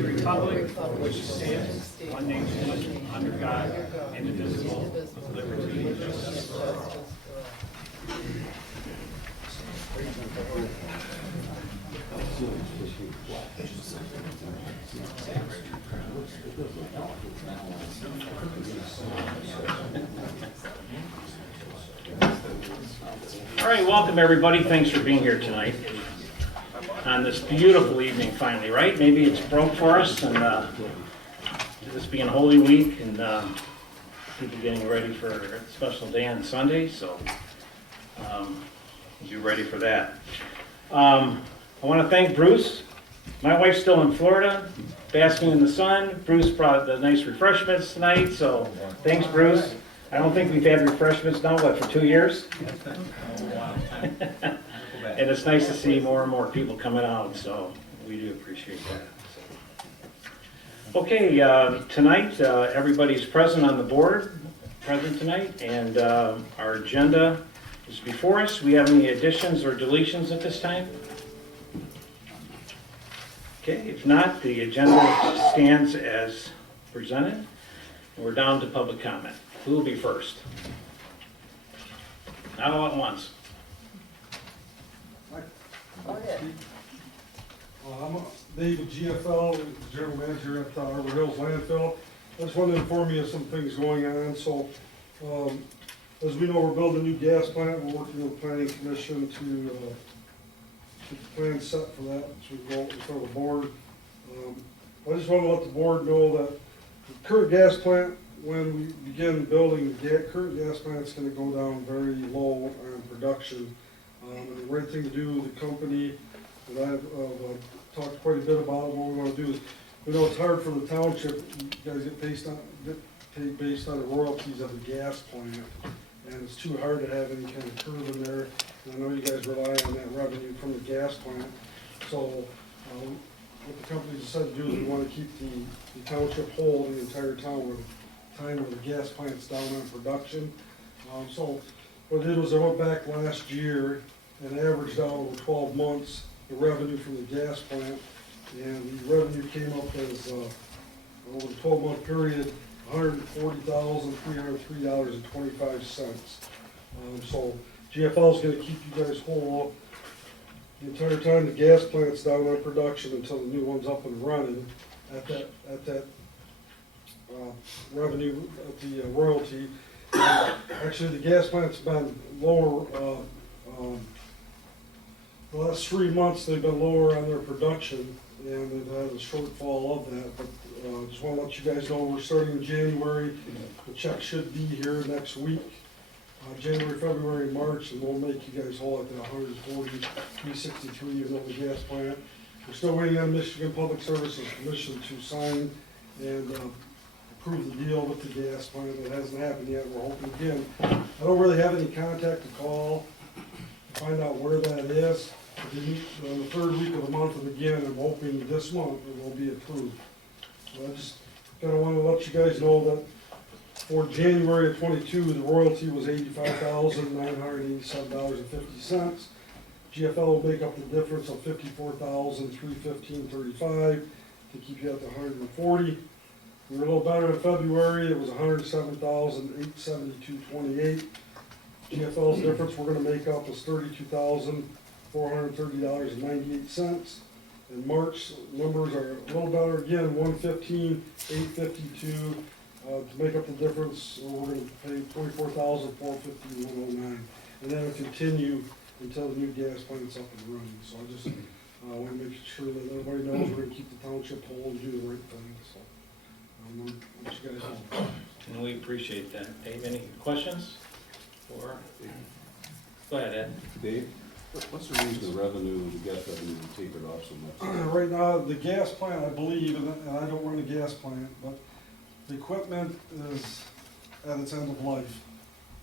the republic for which it stands, one nation, under God, indivisible, with liberty and justice for all. All right, welcome everybody. Thanks for being here tonight on this beautiful evening finally, right? Maybe it's broke for us, and this being Holy Week, and people getting ready for a special day on Sunday, so be ready for that. I want to thank Bruce. My wife's still in Florida, basking in the sun. Bruce brought the nice refreshments tonight, so thanks, Bruce. I don't think we've had refreshments now, what, for 2 years? And it's nice to see more and more people coming out, so we do appreciate that. Okay, tonight, everybody's present on the board, present tonight, and our agenda is before us. We have any additions or deletions at this time? Okay, if not, the agenda stands as presented, and we're down to public comment. Who will be first? Not all at once. I'm David GFL, General Manager at Arbor Hills Landfill. I just wanted to inform you of some things going on. So, as we know, we're building a new gas plant. We're working with the Planning Commission to get the plan set for that, so we go in front of the board. I just want to let the board know that the current gas plant, when we begin building the current gas plant, is going to go down very low on production. And the right thing to do with the company that I've talked quite a bit about, what we want to do is, we know it's hard for the township. You guys get paid based on the royalties of the gas plant, and it's too hard to have any kind of curve in there. And I know you guys rely on that revenue from the gas plant. So what the company decided to do is we want to keep the township whole the entire time where the gas plant's down on production. So what I did was I went back last year and averaged out over 12 months the revenue from the gas plant, and the revenue came up as over the 12-month period $140,303.25. So GFL is going to keep you guys whole the entire time the gas plant's down on production until the new one's up and running at that revenue at the royalty. Actually, the gas plant's been lower. The last 3 months, they've been lower on their production, and they've had a shortfall of that. But I just want to let you guys know we're starting in January. The check should be here next week, January, February, March, and we'll make you guys whole at the 140,363, even though the gas plant. We're still waiting on Michigan Public Services Commission to sign and approve the deal with the gas plant. That hasn't happened yet. We're hoping again. I don't really have any contact to call to find out where that is. On the third week of the month, and again, I'm hoping this month it will be approved. So I just kind of want to let you guys know that for January of 22, the royalty was $85,987.50. GFL will make up the difference of $54,315.35 to keep you at the 140. We were a little better in February. It was $107,872.28. GFL's difference we're going to make up is $32,430.98. In March, numbers are a little better again, $115,852. To make up the difference, we're going to pay $24,450.109, and that will continue until the new gas plant's up and running. So I just want to make sure that everybody knows we're going to keep the township whole and do the right thing. So I'll let you guys know. And we appreciate that. Dave, any questions? Or go ahead, Ed. Dave, what's the reason the revenue, the gas revenue tapered off so much? Right now, the gas plant, I believe, and I don't run a gas plant, but the equipment is at its end of life.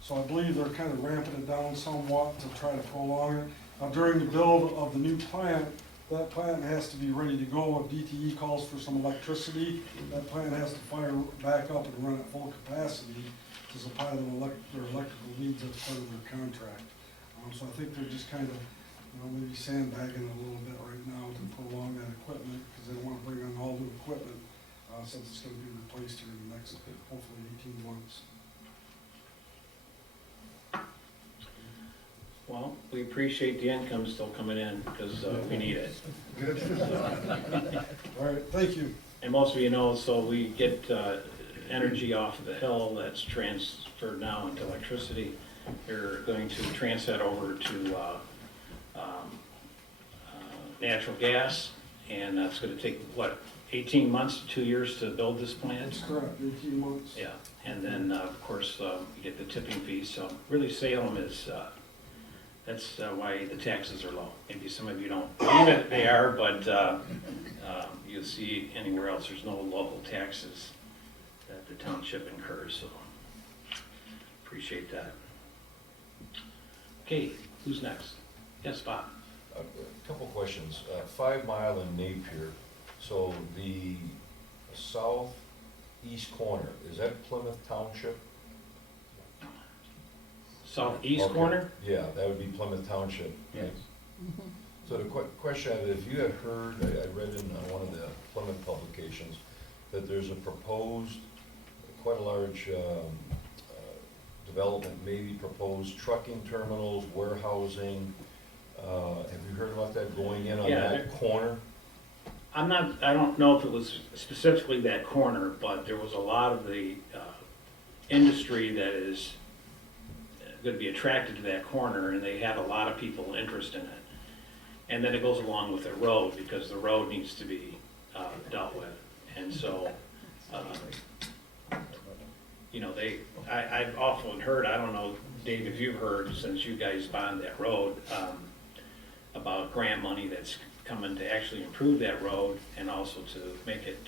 So I believe they're kind of ramping it down somewhat to try to prolong it. During the build of the new plant, that plant has to be ready to go. If DTE calls for some electricity, that plant has to fire back up and run at full capacity to supply their electrical needs as part of their contract. So I think they're just kind of, maybe sandbagging a little bit right now to prolong that equipment because they don't want to bring on all new equipment since it's gonna be replaced here in the next, hopefully 18 months. Well, we appreciate the income still coming in, because we need it. Good. All right, thank you. And most of you know, so we get energy off of the hill that's transferred now into electricity. They're going to transfer that over to natural gas, and that's gonna take, what, 18 months to 2 years to build this plant? That's correct, 18 months. Yeah, and then, of course, you get the tipping fee, so really Salem is, that's why the taxes are low. Maybe some of you don't believe it, they are, but you'll see anywhere else, there's no local taxes that the township incurs, so appreciate that. Okay, who's next? Yes, Bob? A couple questions. 5 Mile in Napier, so the southeast corner, is that Plymouth Township? Southeast Okay. corner? Yeah, that would be Plymouth Township. Yes. So the question I have, if you had heard, I read in one of the Plymouth publications, that there's a proposed, quite a large development, maybe proposed trucking terminals, warehousing. Have you heard about that going in on Yeah. that corner? I don't know if it was specifically that corner, but there was a lot of the industry that is gonna be attracted to that corner, and they had a lot of people interested in it. And then it goes along with the road, because the road needs to be dealt with. And so, you know, I've often heard, I don't know, Dave, if you've heard, since you guys bond that road, about grant money that's coming to actually improve that road and also to make it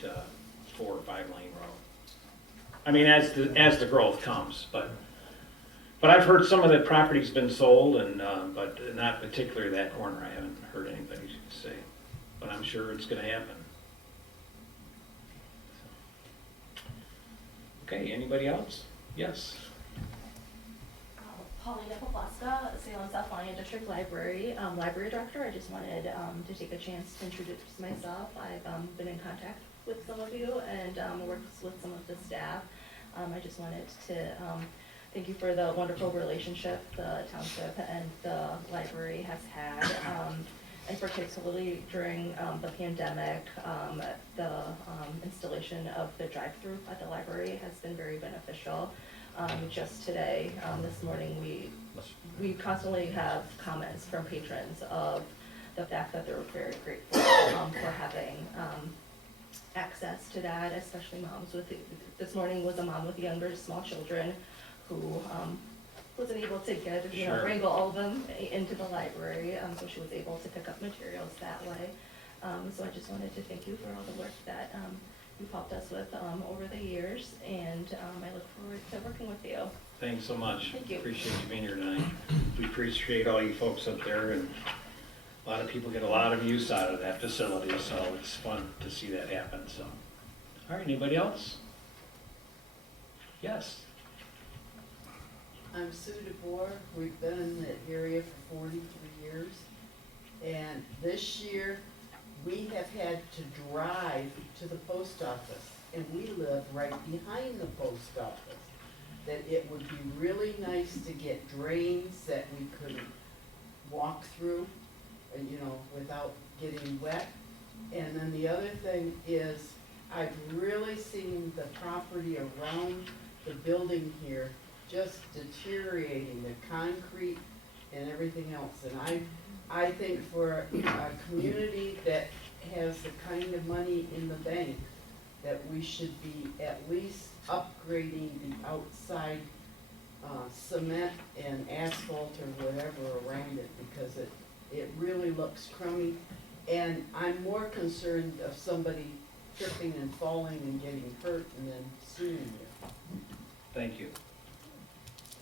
4 or 5 lane road. I mean, as the growth comes, but I've heard some of the property's been sold, and but not particularly that corner. I haven't heard anybody say, but I'm sure it's going to happen. Okay, anybody else? Yes. Paulina Popłaska, Salem South Lyon District Library, Library Director. I just wanted to take a chance to introduce myself. I've been in contact with some of you and worked with some of the staff. I just wanted to thank you for the wonderful relationship the township and the library has had, and particularly during the pandemic. The installation of the drive-through at the library has been very beneficial. Just today, this morning, we constantly have comments from patrons of the fact that they're very grateful for having access to that, especially moms with, this morning was a mom with younger small children who wasn't able to get, Sure. wrangle all of them into the library, so she was able to pick up materials that way. So I just wanted to thank you for all the work that you've helped us with over the years, and I look forward to working with you. Thanks so much. Thank you. Appreciate you being here tonight. We appreciate all you folks up there, and a lot of people get a lot of use out of that facility, so it's fun to see that happen, so. All right, anybody else? Yes. I'm Sue DeBoer. We've been in that area for 43 years. And this year, we have had to drive to the post office. And we live right behind the post office. That it would be really nice to get drains that we could walk through, without getting wet. And then the other thing is, I've really seen the property around the building here just deteriorating, the concrete and everything else. And I think for a community that has the kind of money in the bank, that we should be at least upgrading the outside cement and asphalt or whatever around it, because it really looks crummy. And I'm more concerned of somebody tripping and falling and getting hurt and then suing you. Thank you.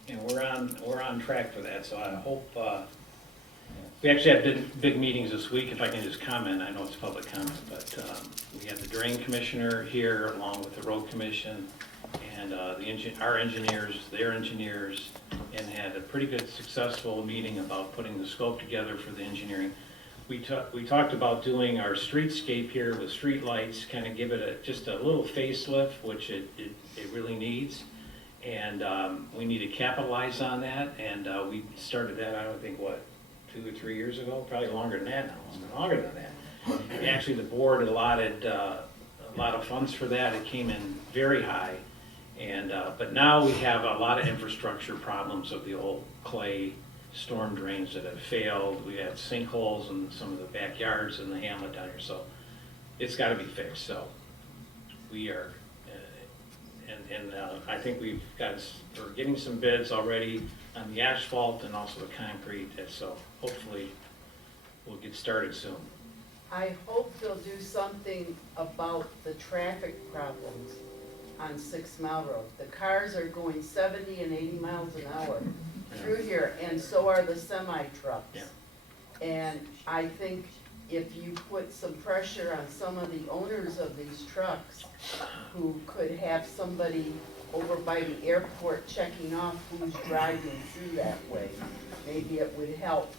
And we're on track for that, so I hope, we actually had big meetings this week, if I can just comment, I know it's public comment, but we had the drain commissioner here along with the road commission and our engineers, their engineers, and had a pretty good successful meeting about putting the scope together for the engineering. we talked about doing our streetscape here with street lights, kind of give it just a little facelift, which it really needs. And we need to capitalize on that, and we started that, I don't think, what, 2 or 3 years ago? Probably longer than that now, it's been longer than that. Actually, the board allotted a lot of funds for that, it came in very high. And, but now we have a lot of infrastructure problems of the old clay storm drains that have failed. We have sinkholes in some of the backyards in the hamlet down here, so it's gotta be fixed, so we are, and I think we're getting some bids already on the asphalt and also the concrete, and so hopefully we'll get started soon. I hope they'll do something about the traffic problems on 6 Mile Road. The cars are going 70 and 80 miles an hour through here, and so are the semi-trucks. Yeah. And I think if you put some pressure on some of the owners of these trucks, who could have somebody over by the airport checking off who's driving through that way, maybe it would help.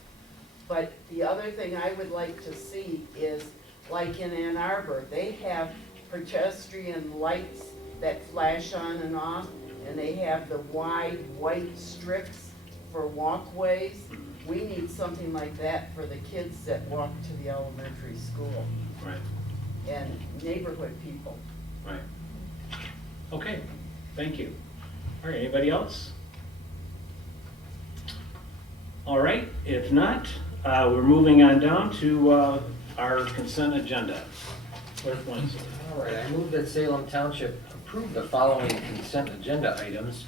But the other thing I would like to see is, like in Ann Arbor, they have pedestrian lights that flash on and off, and they have the wide white strips for walkways. We need something like that for the kids that walk to the elementary school Right, and neighborhood people. right. Okay, thank you. All right, anybody else? All right, if not, we're moving on down to our consent agenda. Clerk Winslow. All right, I move that Salem Township approve the following consent agenda items.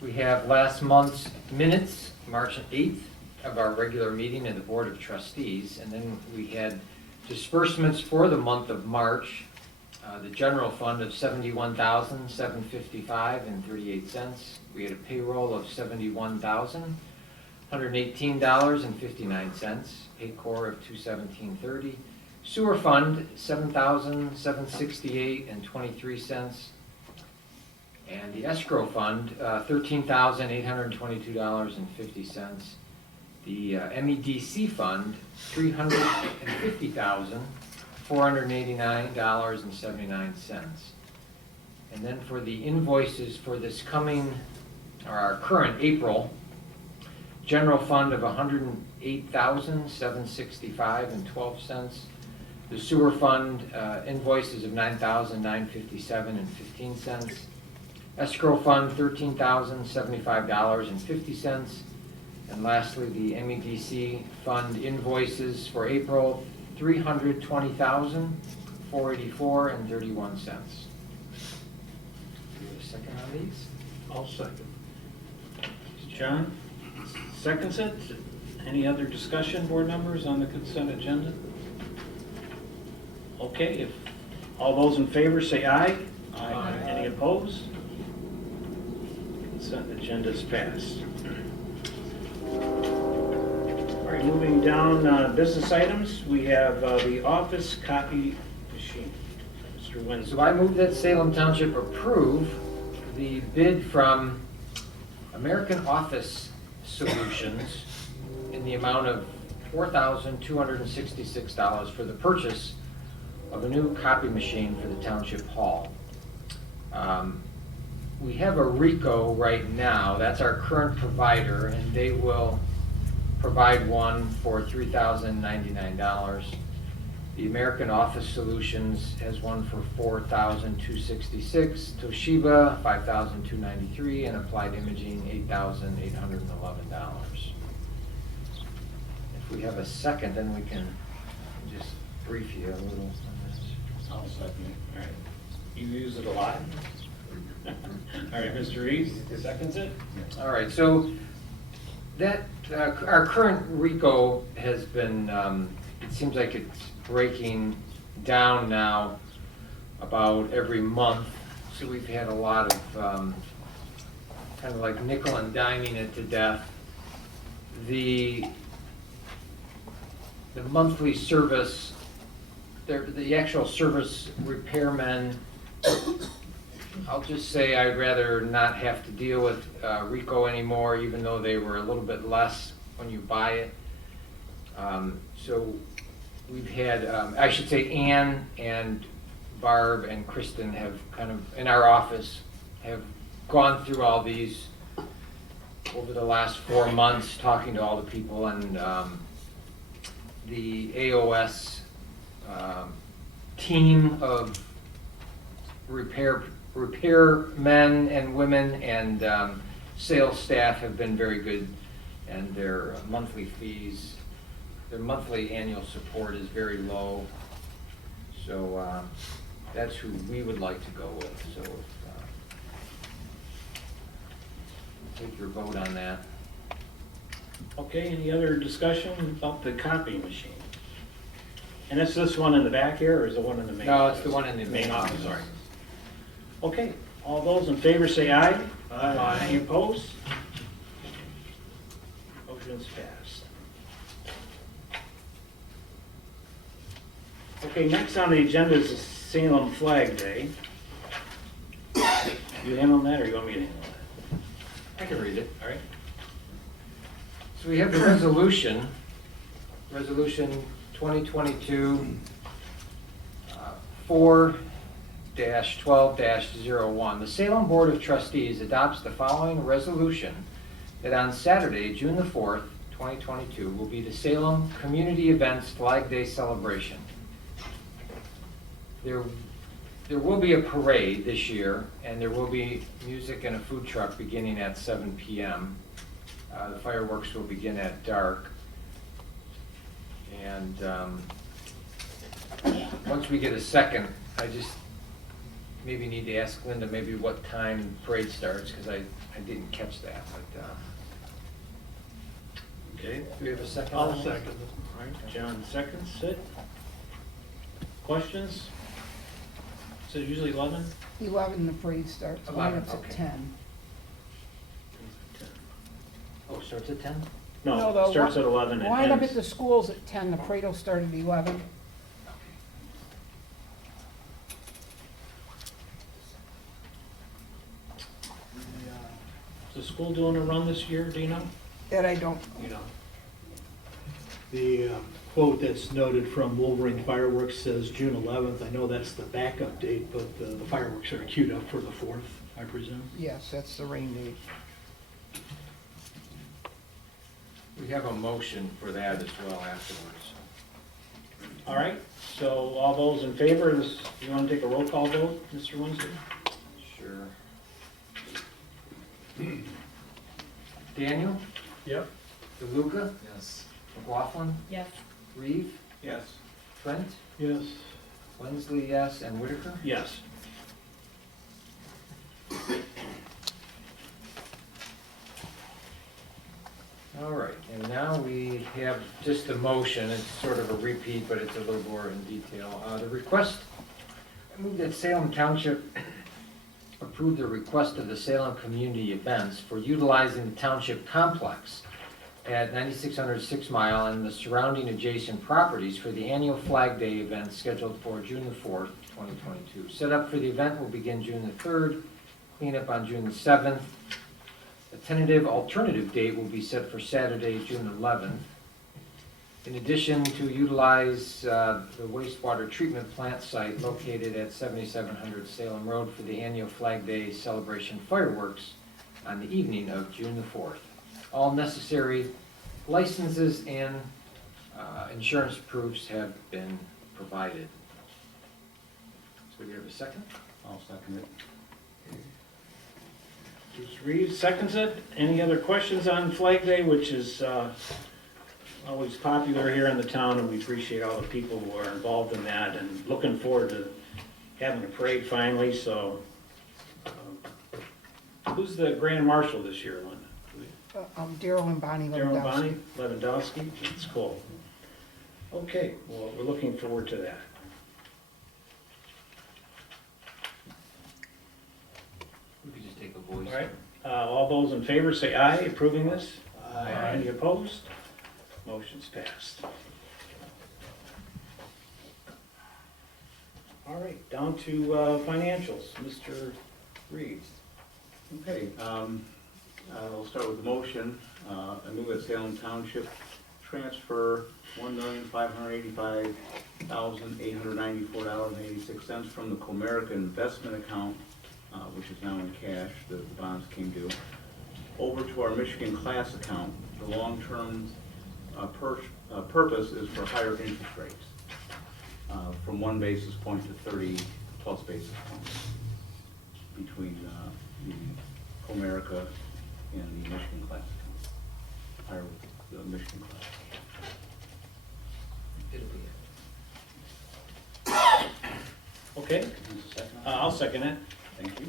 We have last month's minutes, March 8th, of our regular meeting of the Board of Trustees, and then we had disbursements for the month of March, the general fund of $71,755.38. We had a payroll of $71,118.59, Paycor of $217.30, sewer fund $7,768.23, and the escrow fund $13,822.50. The MEDC fund, $350,489.79. And then for the invoices for this coming, or our current April, general fund of $108,765.12. The sewer fund invoices of $9,957.15. Escrow fund $13,075.50. And lastly, the MEDC fund invoices for April, $320,484.31. Do you have a second on these? I'll second. John seconds it. Any other discussion, board members, on the consent agenda? Okay, if all those in favor say aye. Aye. Any opposed? Consent agenda is passed. All right, moving down, business items, we have the office copy machine. Mr. So Winslow. I move that Salem Township approve the bid from American Office Solutions in the amount of $4,266 for the purchase of a new copy machine for the Township Hall. We have a Ricoh right now, that's our current provider, and they will provide one for $3,099. The American Office Solutions has one for $4,266, Toshiba $5,293, and Applied Imaging $8,811. If we have a second, then we can just brief you a little on this. I'll second it. All right. You use it a lot? All right, Mr. Reeves seconds it? All right, so that, our current Ricoh has been, it seems like it's breaking down now about every month. So we've had a lot of kind of like nickel and diming it to death. The monthly service, the actual service repairmen, I'll just say I'd rather not have to deal with Ricoh anymore, even though they were a little bit less when you buy it. So we've had, I should say Ann and Barb and Kristen have kind of, in our office, have gone through all these over the last 4 months, talking to all the people, and the AOS team of repairmen and women and sales staff have been very good, and their monthly fees, their monthly annual support is very low. So that's who we would like to go with. So take your vote on that. Okay, any other discussion about the copying machine? And it's this one in the back here, or is it one in the main? No, office? it's the one in the Main office, office. sorry. Okay, all those in favor say aye. Aye. Any opposed? Motion's passed. Okay, next on the agenda is the Salem Flag Day. You handling that, or you want me to handle that? I can read it. All right. So we have the resolution, Resolution 2022 4-12-01. The Salem Board of Trustees adopts the following resolution that on Saturday, June the 4th, 2022, will be the Salem Community Events Flag Day celebration. There will be a parade this year, and there will be music and a food truck beginning at 7 p.m. The fireworks will begin at dark. And once we get a second, I just maybe need to ask Linda maybe what time the parade starts, because I didn't catch that. But Okay. do we have a second? I'll second it. All right, John seconds it. Questions? Is it usually 11? 11, the parade starts, 11, lineup's at okay. 10. Oh, it starts at 10? No, the it starts at 11 and Line up at ends. the schools at 10, the parade will start at 11. Is the school doing a run this year, do you know? That I don't, You know. The quote that's noted from Wolverine Fireworks says June 11th. I know that's the backup date, but the fireworks are queued up for the 4th, I presume. yes, that's the rain date. We have a motion for that as well afterwards. All right, so all those in favor, you want to take a roll call vote, Mr. Winston? Sure. Daniel? Yep. DeLuca? Yes. McLaughlin? Yes. Reeve? Yes. Trent? Yes. Wensley, yes, and Whitaker? Yes. All right, and now we have just the motion, it's sort of a repeat, but it's a little more in detail. The request, I move that Salem Township approve the request of the Salem Community Events for utilizing the township complex at 9600 6 Mile and the surrounding adjacent properties for the annual Flag Day event scheduled for June the 4th, 2022. Set up for the event will begin June the 3rd, cleanup on June the 7th. A tentative alternative date will be set for Saturday, June 11th. In addition, to utilize the wastewater treatment plant site located at 7700 Salem Road for the annual Flag Day celebration fireworks on the evening of June the 4th. All necessary licenses and insurance proofs have been provided. So do you have a second? I'll second it. Bruce Reeves seconds it. Any other questions on Flag Day, which is always popular here in the town, and we appreciate all the people who are involved in that, and looking forward to having a parade finally, so. Who's the grand marshal this year, Linda? Daryl and Bonnie Darrell Lewandowski. Bonnie, Lewandowski, that's cool. Okay, well, we're looking forward to that. We could just take a voice. All right, all those in favor say aye, approving this? Aye. Any opposed? Motion's passed. All right, down to financials, Mr. Reeves. Okay, I'll start with the motion. I move that Salem Township transfer $1,585,894.86 from the Comerica investment account, which is now in cash, the bonds came due, over to our Michigan class account. The long-term purpose is for higher interest rates, from 1 basis point to 30 plus basis points between the Comerica and the Michigan class account, higher the Michigan class. Okay, I'll second it. Thank you.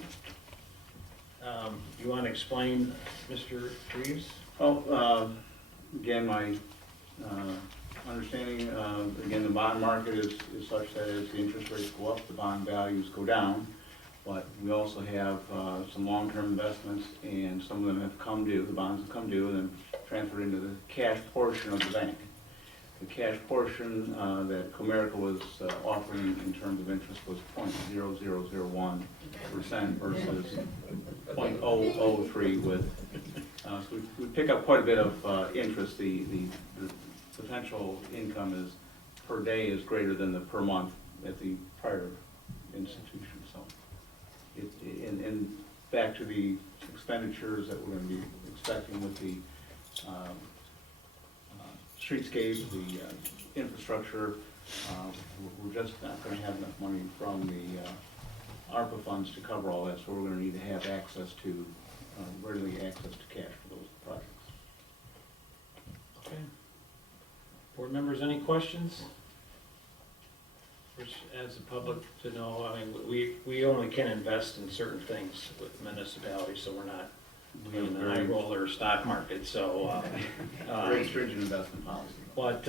You want to explain, Mr. Reeves? Well, again, my understanding, again, the bond market is such that as the interest rates go up, the bond values go down. But we also have some long-term investments, and some of them have come due, the bonds have come due, and then transferred into the cash portion of the bank. The cash portion that Comerica was offering in terms of interest was 0.0001% versus 0.003 with, so we pick up quite a bit of interest. The potential income is, per day is greater than the per month at the prior institution, so. And back to the expenditures that we're going to be expecting with the streetscape, the infrastructure, we're just not going to have enough money from the ARPA funds to cover all that, so we're going to need to have access to, readily access to cash for those projects. Okay. Board members, any questions? As the public to know, I mean, we only can invest in certain things with municipalities, so we're not in the high roller stock market, so. Very stringent investment policy. But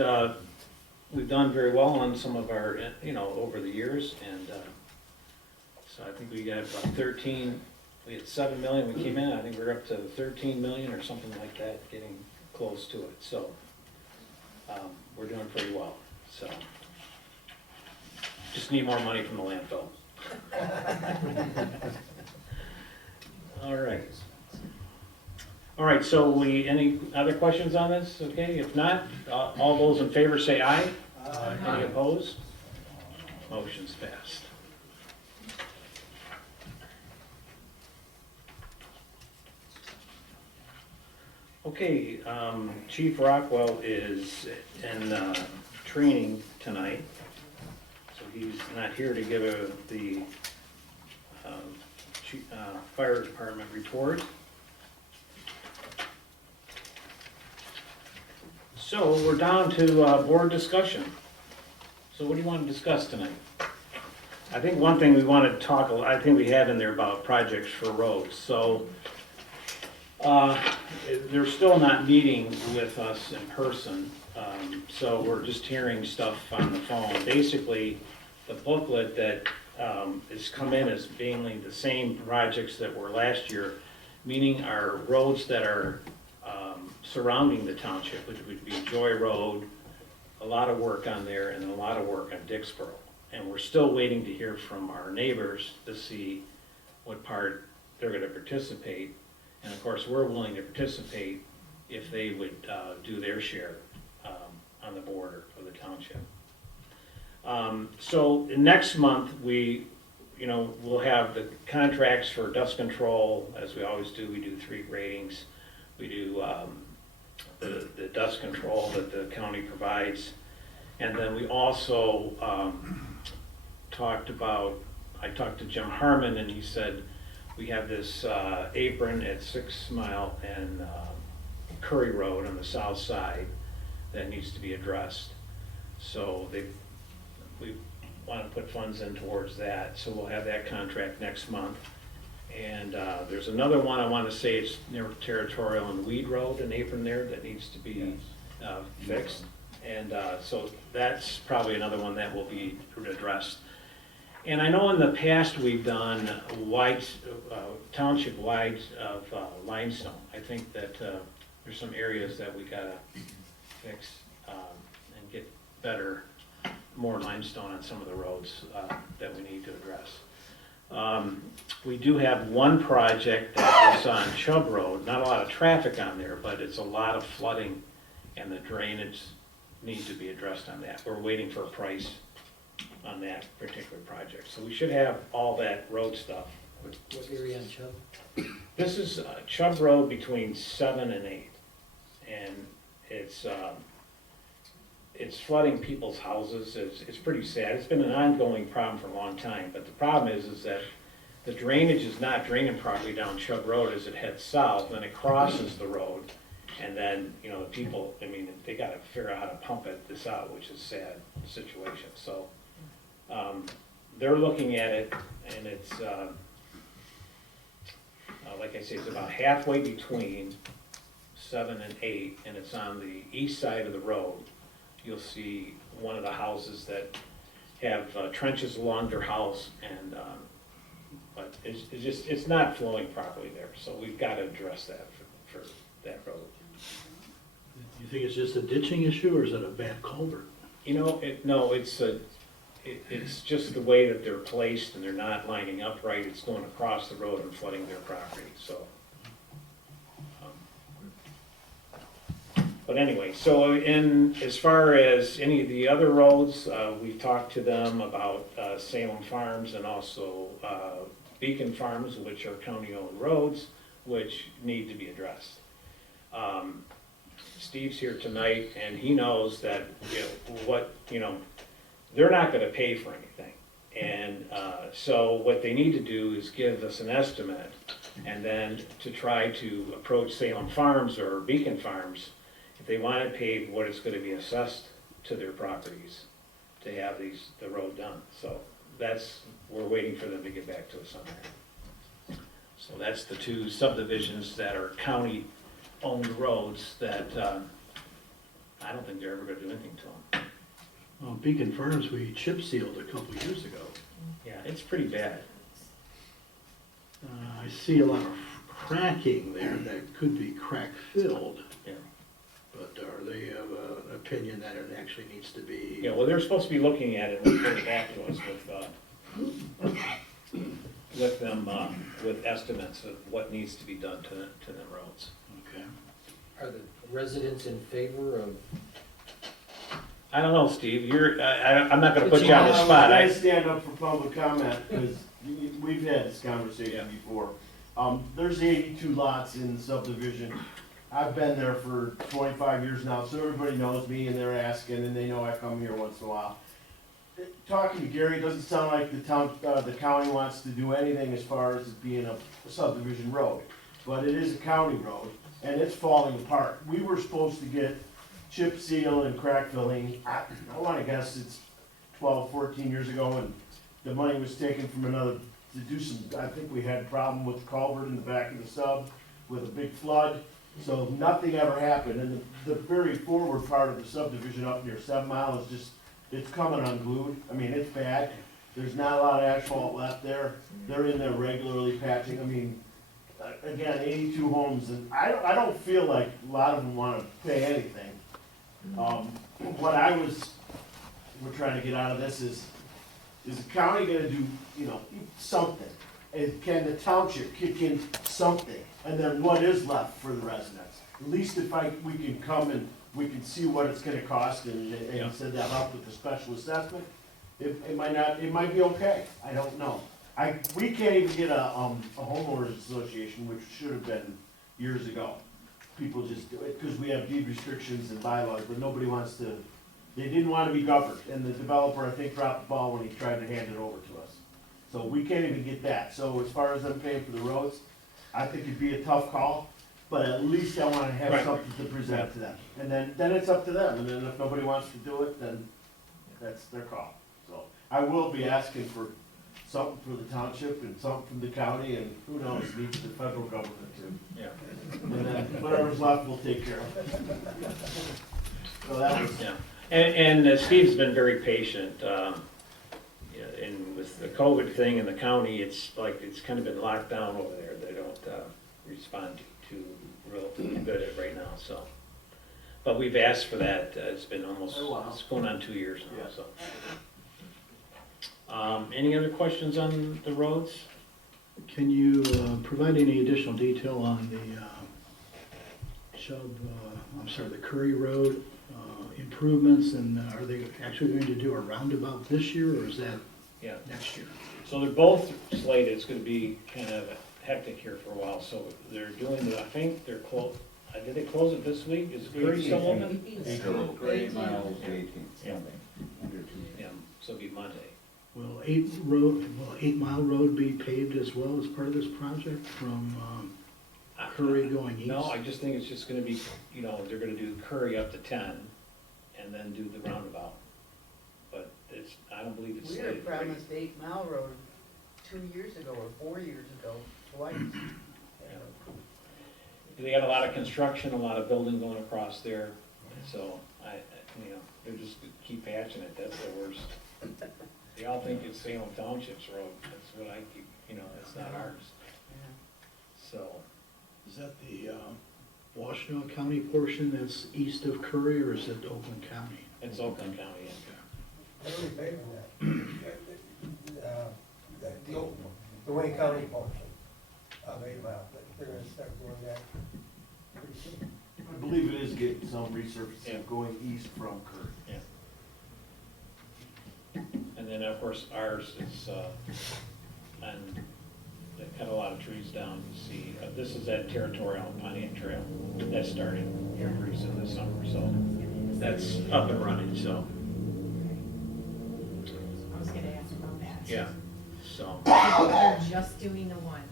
we've done very well on some of our, over the years, and so I think we got about 13, we had 7 million we came in, I think we're up to 13 million or something like that, getting close to it, so we're doing pretty well, so. Just need more money from the landfill. All right. All right, so any other questions on this? Okay, if not, all those in favor say aye. Aye. Any opposed? Motion's passed. Okay, Chief Rockwell is in training tonight. He's not here to give the fire department report. So we're down to board discussion. So what do you want to discuss tonight? I think one thing we want to talk, I think we have in there about projects for roads. So they're still not meeting with us in person. So we're just hearing stuff on the phone. Basically, the booklet that has come in is mainly the same projects that were last year, meaning our roads that are surrounding the township, which would be Joy Road, a lot of work on there, and a lot of work on Dixboro. And we're still waiting to hear from our neighbors to see what part they're going to participate. And of course, we're willing to participate if they would do their share on the border of the township. So next month, we'll have the contracts for dust control, as we always do. We do 3 gradings. We do the dust control that the county provides. And then we also I talked to Jim Harmon, and he said, we have this apron at 6 Mile and Curry Road on the south side that needs to be addressed. So we want to put funds in towards that, so we'll have that contract next month. And there's another one, I want to say it's near Territorial and Weed Road, an apron there that needs to be fixed. And so that's probably another one that will be addressed. And I know in the past we've done township-wide of limestone. I think that there's some areas that we gotta fix and get more limestone on some of the roads that we need to address. We do have one project that is on Chubb Road, not a lot of traffic on there, but it's a lot of flooding and the drainage needs to be addressed on that. We're waiting for a price on that particular project. So we should have all that road stuff. What area on Chubb? This is Chubb Road between 7 and 8, and it's flooding people's houses. It's pretty sad. It's been an ongoing problem for a long time, but the problem is that the drainage is not draining properly down Chubb Road as it heads south, then it crosses the road, and then, you know, the people, I mean, they gotta figure out how to pump this out, which is a sad situation. So, they're looking at it, and it's, like I say, it's about halfway between 7 and 8, and it's on the east side of the road. You'll see one of the houses that have trenches along their house, and, but it's not flowing properly there, so we've got to address that for that road. You think it's just a ditching issue, or is it a bad culvert? You know, it's just the way that they're placed, and they're not lining up right. It's going across the road and flooding their property, so. But anyway, so as far as any of the other roads, we've talked to them about Salem Farms and also Beacon Farms, which are county-owned roads, which need to be addressed. Steve's here tonight, and he knows that, they're not gonna pay for anything. And so what they need to do is give us an estimate, and then to try to approach Salem Farms or Beacon Farms, if they want it paid, what it's gonna be assessed to their properties to have the road done. So we're waiting for them to get back to us on that. So that's the two subdivisions that are county-owned roads that, I don't think they're ever gonna do anything to them. Well, Beacon Farms, we chip sealed a couple years ago. Yeah, it's pretty bad. I see a lot of cracking there that could be crack-filled. Yeah. But are they of an opinion that it actually needs to be? Yeah, well, they're supposed to be looking at it and reporting back to us with estimates of what needs to be done to them roads. Okay. Are the residents in favor of? I don't know, Steve, I'm not gonna put you on the spot. I stand up for public comment, because we've had this conversation before. There's 82 lots in the subdivision. I've been there for 25 years now, so everybody knows me, and they're asking, and they know I come here once in a while. Talking to Gary, it doesn't sound like the county wants to do anything as far as it being a subdivision road. But it is a county road, and it's falling apart. We were supposed to get chip seal and crack filling, I wanna guess it's 12, 14 years ago, and the money was taken from another, to do some, I think we had a problem with the culvert in the back of the sub with a big flood, so nothing ever happened, and the very forward part of the subdivision up near 7 Mile is just, it's coming unglued, I mean, it's bad, there's not a lot of asphalt left there, they're in there regularly patching, I mean, again, 82 homes, and I don't feel like a lot of them wanna pay anything. What we're trying to get out of this is the county gonna do, something? And can the township kick in something? And then what is left for the residents? At least if we can come and we can see what it's gonna cost and send that up with the special assessment, it might be okay, I don't know. We can't even get a homeowners association, which should have been years ago. People just do it because we have deed restrictions and bylaws, but nobody wants to, they didn't want to be governed, and the developer, I think, dropped the ball when he tried to hand it over to us. So we can't even get that. So as far as them paying for the roads, I think it'd be a tough call, but at least I want to have something to present to them. And then it's up to them, and then if nobody wants to do it, then that's their call. So I will be asking for something for the township and something from the county, and who knows, maybe the federal government too. Yeah. And then whatever's left, we'll take care of. So that was. Yeah, and Steve's been very patient, and with the COVID thing in the county, it's kind of been locked down over there. They don't respond to real good at right now, so. But we've asked for that, it's been almost, it's going on 2 years now, so. Any other questions on the roads? Can you provide any additional detail on the the Curry Road improvements, and are they actually going to do a roundabout this year, or is that Yeah, next year? so they're both slated, it's gonna be kind of hectic here for a while, so they're doing the, I think they're did they close it this week? Is Curry still open? Great miles, 18. Yeah. Yeah, so it'll be Monday. Will 8 Mile Road be paved as well as part of this project from Curry going east? No, I just think it's just gonna be, they're gonna do Curry up to 10, and then do the roundabout. But I don't believe it's We were slated. right? promised 8 Mile Road 2 years ago or 4 years ago, twice. They got a lot of construction, a lot of building going across there, so they're just gonna keep patching it, that's the worst. They all think it's Salem Township's road, that's what I keep, it's not ours, so. Is that the Washtenaw County portion that's east of Curry, or is it Oakland County? It's Oakland County, The Wayne County portion of 8 Mile, they're gonna start doing that pretty soon. I believe it is getting some Yeah. resurfacing going east from Curry. And then, of course, ours is, and they cut a lot of trees down, you see, this is that Territorial and Pontiac Trail, that's starting here pretty soon this summer, so that's up and running, so, I was gonna ask about that. yeah, so. They're just doing the one.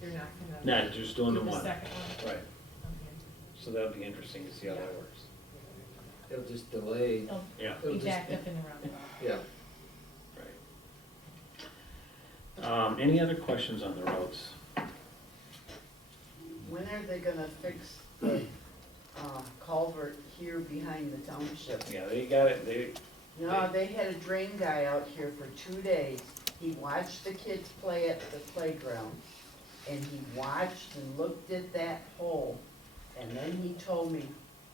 They're not gonna. Not just doing the do one. second one? Right, so that'll be interesting to see how that works. It'll just delay. They'll Yeah. be backed up in the roundabout. Yeah. Right. Any other questions on the roads? When are they gonna fix the culvert here behind the township? Yeah, they got it, No, they had a drain guy out here for 2 days. He watched the kids play at the playground, and he watched and looked at that hole, and then he told me,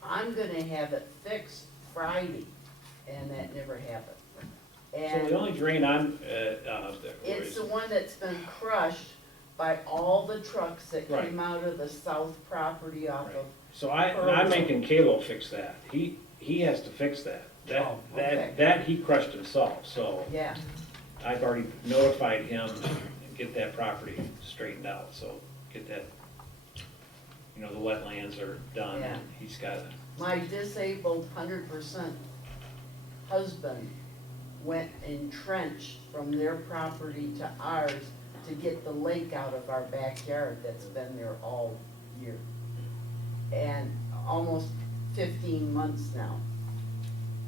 I'm gonna have it fixed Friday, and that never happened. so And the only drain I'm, it's the one that's been crushed by all the trucks that Right. came out of the south property off Right. of. so I'm making Kalo fix that, he has to fix that. Oh, okay. That he crushed himself, so Yeah, I've already notified him to get that property straightened out, so get that, the wetlands are done, Yeah. he's got it. my disabled 100% husband went entrenched from their property to ours to get the lake out of our backyard that's been there all year. And almost 15 months now.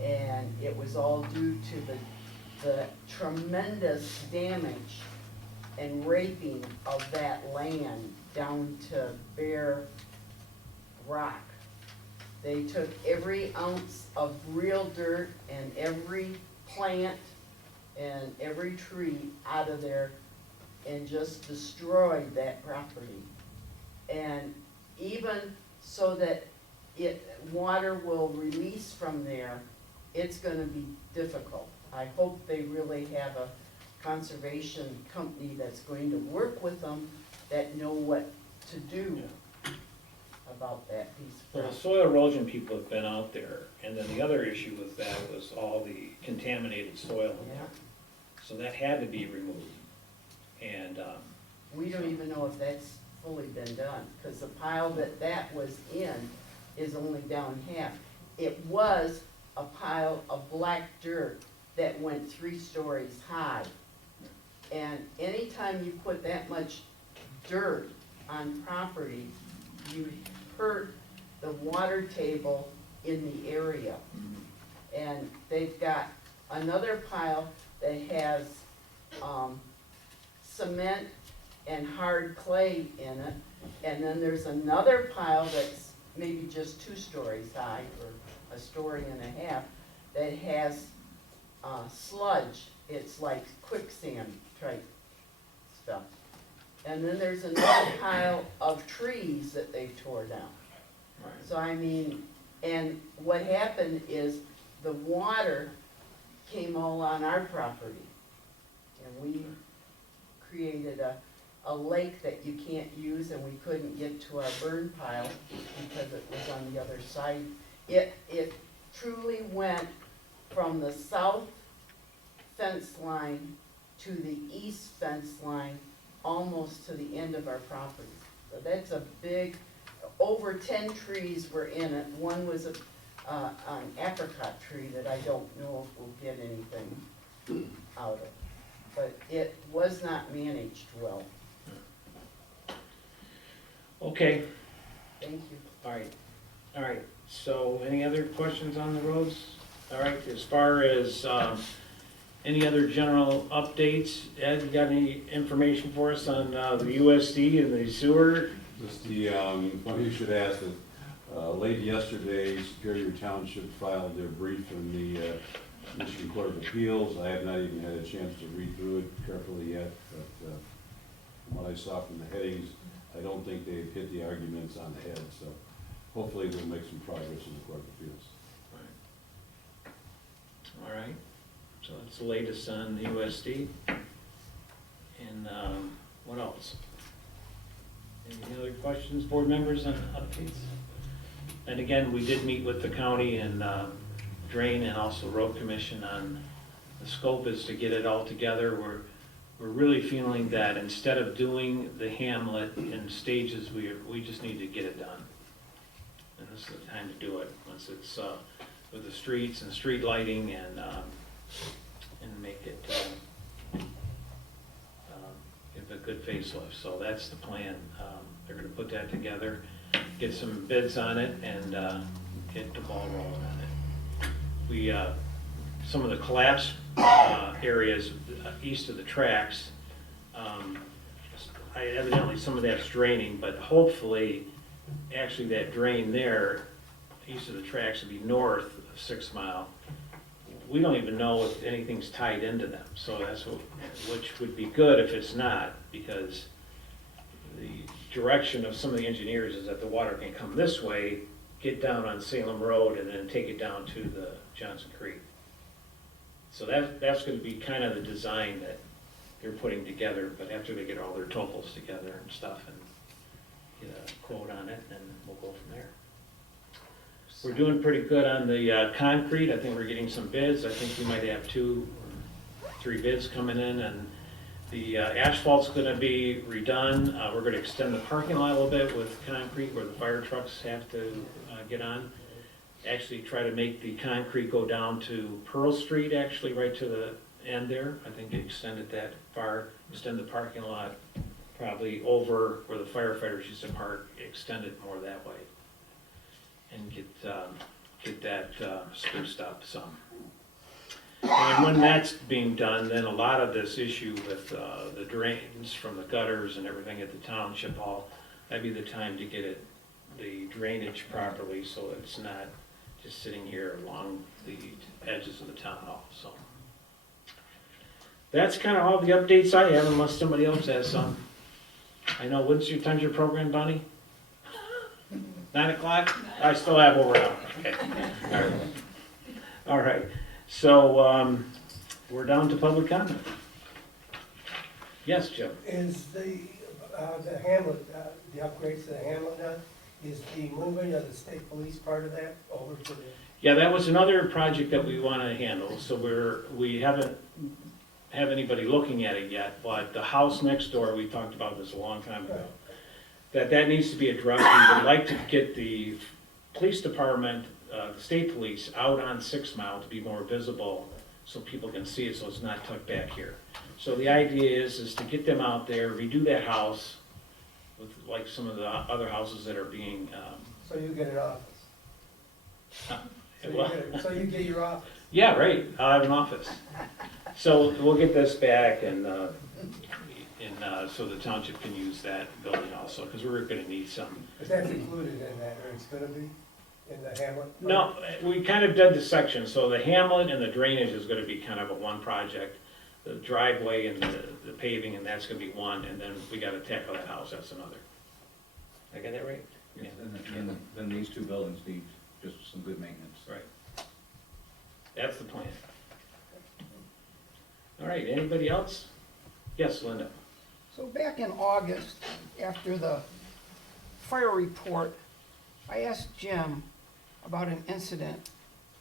And it was all due to the tremendous damage and raping of that land down to bare rock. They took every ounce of real dirt and every plant and every tree out of there and just destroyed that property. And even so that water will release from there, it's gonna be difficult. I hope they really have a conservation company that's going to work with them, that know what to do about that piece of Well, the property. soil erosion people have been out there, and then the other issue with that was all the contaminated soil. Yeah. So that had to be removed, and, We don't even know if that's fully been done, because the pile that was in is only down half. It was a pile of black dirt that went 3 stories high. And anytime you put that much dirt on property, you hurt the water table in the area. And they've got another pile that has, cement and hard clay in it. And then there's another pile that's maybe just 2 stories high, or 1.5 stories, that has, sludge. It's like quicksand type stuff. And then there's another pile of trees that they tore down. right. So I mean, and what happened is the water came all on our property. And we created a a lake that you can't use, and we couldn't get to our burn pile because it was on the other side. It truly went from the south fence line to the east fence line, almost to the end of our property. So that's a big, over 10 trees were in it. One was an apricot tree that I don't know if we'll get anything out of. But it was not managed well. Okay, Thank you. all right. So any other questions on the roads? All right, as far as any other general updates, Ed, you got any information for us on the USD and the sewer? Just the, funny you should ask that, late yesterday, Superior Township filed their brief in the Michigan Court of Appeals. I have not even had a chance to read through it carefully yet, but from what I saw from the headings, I don't think they've hit the arguments on the head, so hopefully we'll make some progress in the Court of Appeals. All right, so that's the latest on the USD. And what else? Any other questions, board members, on updates? And again, we did meet with the county and Drain and also Road Commission on the scope is to get it all together. We're really feeling that instead of doing the hamlet in stages, we just need to get it done. And this is the time to do it, once it's with the streets and street lighting and make it give a good facelift. So that's the plan. They're gonna put that together, get some bids on it, and get the ball rolling on it. We, some of the collapse areas east of the tracks, evidently some of that's draining, but hopefully, actually that drain there, east of the tracks, would be north of 6 Mile. We don't even know if anything's tied into them, so that's what, which would be good if it's not, because the direction of some of the engineers is that the water can come this way, get down on Salem Road, and then take it down to the Johnson Creek. So that's gonna be kind of the design that they're putting together, but after they get all their topals together and stuff and get a quote on it, then we'll go from there. We're doing pretty good on the concrete. I think we're getting some bids. I think we might have 2 or 3 bids coming in, and the asphalt's gonna be redone. We're gonna extend the parking lot a little bit with concrete where the fire trucks have to get on. Actually try to make the concrete go down to Pearl Street, actually right to the end there. I think extend it that far, extend the parking lot probably over where the firefighters used to park, extend it more that way. And get that spruced up some. And when that's being done, then a lot of this issue with the drains from the gutters and everything at the township hall, that'd be the time to get it, the drainage properly, so that it's not just sitting here along the edges of the town hall, so. That's kind of all the updates I have, unless somebody else has some. I know, when's your time's your program, Bonnie? 9 o'clock? I still have over an hour. Okay. All right. All right. So we're down to public comment. Yes, Jim? Is the hamlet, the upgrades to the hamlet done? Is the moving of the state police part of that over to the? Yeah, that was another project that we want to handle. So we haven't have anybody looking at it yet, but the house next door, we talked about this a long time ago. That needs to be addressed. We would like to get the police department, the state police, out on 6 Mile to be more visible so people can see it, so it's not tucked back here. So the idea is to get them out there, redo that house with like some of the other houses that are being. So you get an office? So you get your office? Yeah, right, I'll have an office. So we'll get this back and so the township can use that building also, because we're gonna need some. But that's included in that, or it's gonna be in the hamlet? No, we kind of did the section, so the hamlet and the drainage is gonna be kind of a one project. The driveway and the paving, and that's gonna be one, and then we gotta tackle that house, that's another. Did I get that right? Yeah, and then these 2 buildings need just some good maintenance. Right. That's the plan. All right, anybody else? Yes, Linda. So back in August, after the fire report, I asked Jim about an incident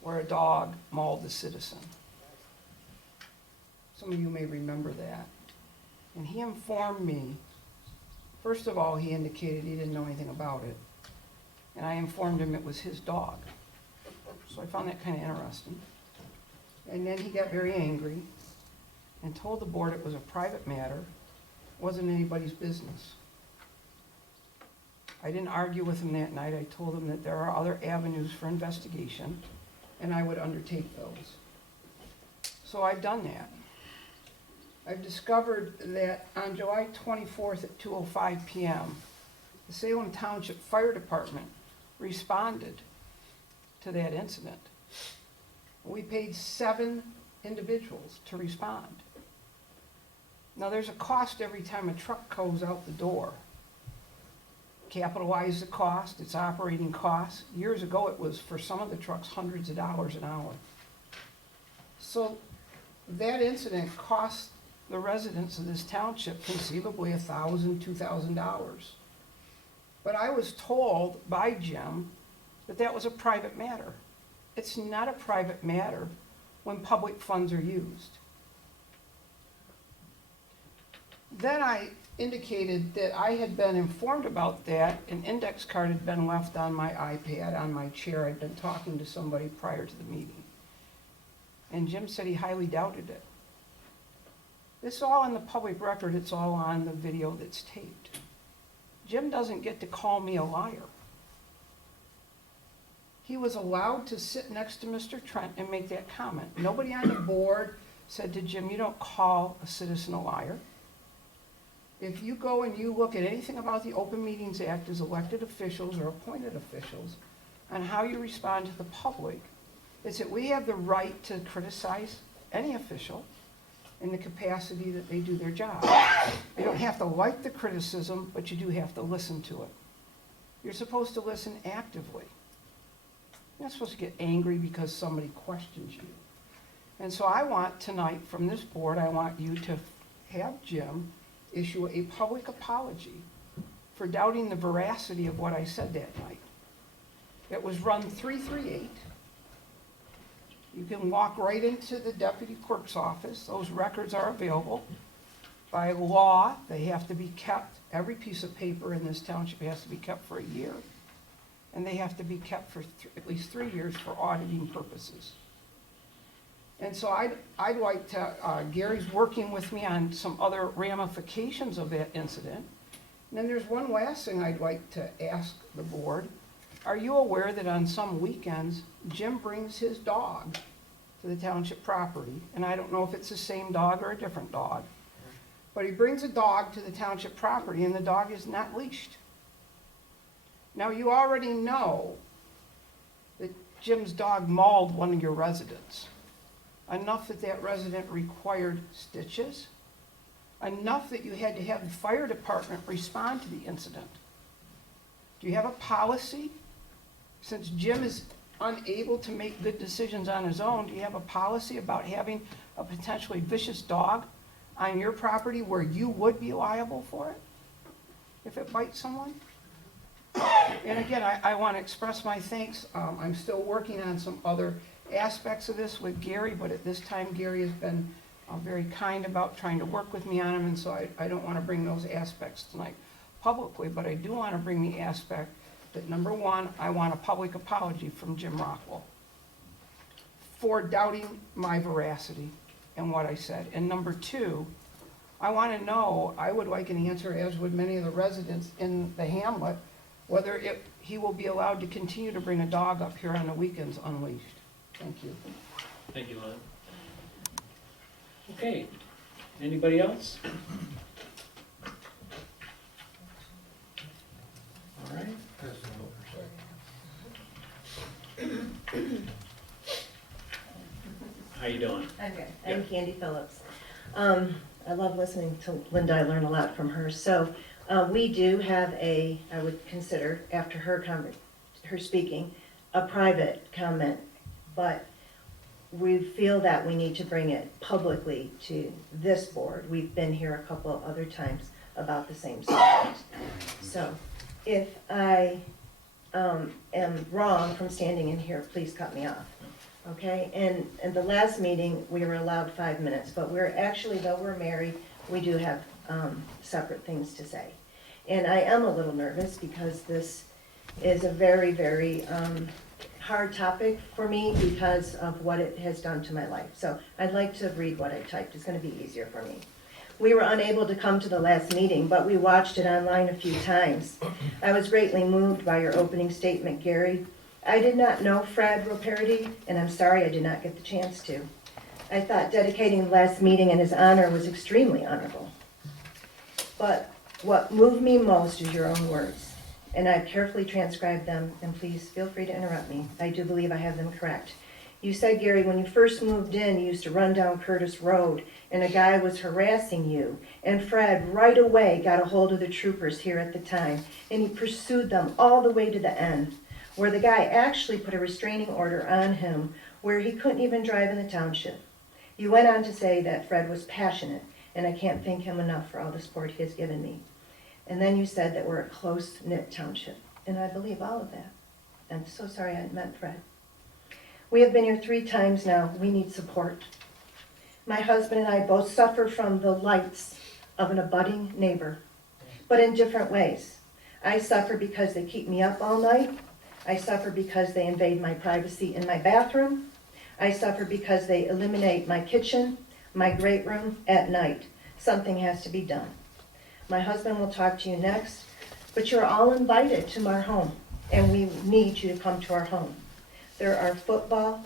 where a dog mauled a citizen. Some of you may remember that. And he informed me, first of all, he indicated he didn't know anything about it. And I informed him it was his dog. So I found that kind of interesting. And then he got very angry and told the board it was a private matter, wasn't anybody's business. I didn't argue with him that night. I told him that there are other avenues for investigation, and I would undertake those. So I've done that. I've discovered that on July 24th at 2:05 p.m., the Salem Township Fire Department responded to that incident. We paid 7 individuals to respond. Now, there's a cost every time a truck goes out the door. Capitalize the cost, it's operating costs. Years ago, it was, for some of the trucks, hundreds of dollars an hour. So that incident cost the residents of this township conceivably $1,000, $2,000. But I was told by Jim that that was a private matter. It's not a private matter when public funds are used. Then I indicated that I had been informed about that. An index card had been left on my iPad, on my chair. I'd been talking to somebody prior to the meeting. And Jim said he highly doubted it. This is all on the public record. It's all on the video that's taped. Jim doesn't get to call me a liar. He was allowed to sit next to Mr. Trent and make that comment. Nobody on the board said to Jim, you don't call a citizen a liar. If you go and you look at anything about the Open Meetings Act as elected officials or appointed officials on how you respond to the public, it's that we have the right to criticize any official in the capacity that they do their job. You don't have to like the criticism, but you do have to listen to it. You're supposed to listen actively. You're not supposed to get angry because somebody questions you. And so I want tonight from this board, I want you to have Jim issue a public apology for doubting the veracity of what I said that night. It was run 338. You can walk right into the deputy clerk's office. Those records are available. By law, they have to be kept. Every piece of paper in this township has to be kept for a year. And they have to be kept for at least 3 years for auditing purposes. And so I'd like to, Gary's working with me on some other ramifications of that incident. And then there's one last thing I'd like to ask the board. Are you aware that on some weekends, Jim brings his dog to the township property? And I don't know if it's the same dog or a different dog. But he brings a dog to the township property and the dog is not leashed. Now, you already know that Jim's dog mauled one of your residents. Enough that that resident required stitches. Enough that you had to have the fire department respond to the incident. Do you have a policy? Since Jim is unable to make good decisions on his own, do you have a policy about having a potentially vicious dog on your property where you would be liable for it if it bites someone? And again, I want to express my thanks. I'm still working on some other aspects of this with Gary, but at this time, Gary has been very kind about trying to work with me on them, and so I don't want to bring those aspects tonight publicly, but I do want to bring the aspect that, number one, I want a public apology from Jim Rockwell for doubting my veracity and what I said. And number two, I want to know, I would like an answer, as would many of the residents in the hamlet, whether he will be allowed to continue to bring a dog up here on the weekends unleashed. Thank you. Thank you, Lynn. Okay, anybody else? All right. How you doing? I'm good. I'm Candy Phillips. I love listening to Linda. I learn a lot from her. So we do have I would consider, after her speaking, a private comment, but we feel that we need to bring it publicly to this board. We've been here a couple of other times. about the same subject. So if I am wrong from standing in here, please cut me off. Okay, and the last meeting, we were allowed 5 minutes, but we're actually, though we're married, we do have separate things to say. And I am a little nervous because this is a very, very hard topic for me because of what it has done to my life. So I'd like to read what I typed. It's going to be easier for me. We were unable to come to the last meeting, but we watched it online a few times. I was greatly moved by your opening statement, Gary. I did not know Fred Roperity, and I'm sorry I did not get the chance to. I thought dedicating the last meeting in his honor was extremely honorable. But what moved me most is your own words, and I've carefully transcribed them, and please feel free to interrupt me. I do believe I have them correct. You said, Gary, when you first moved in, you used to run down Curtis Road, and a guy was harassing you, and Fred right away got a hold of the troopers here at the time, and he pursued them all the way to the end, where the guy actually put a restraining order on him where he couldn't even drive in the township. You went on to say that Fred was passionate, and I can't thank him enough for all the support he has given me. And then you said that we're a close-knit township, and I believe all of that. I'm so sorry I meant Fred. We have been here 3 times now. We need support. My husband and I both suffer from the lights of an abutting neighbor, but in different ways. I suffer because they keep me up all night. I suffer because they invade my privacy in my bathroom. I suffer because they eliminate my kitchen, my great room at night. Something has to be done. My husband will talk to you next, but you're all invited to our home, and we need you to come to our home. There are football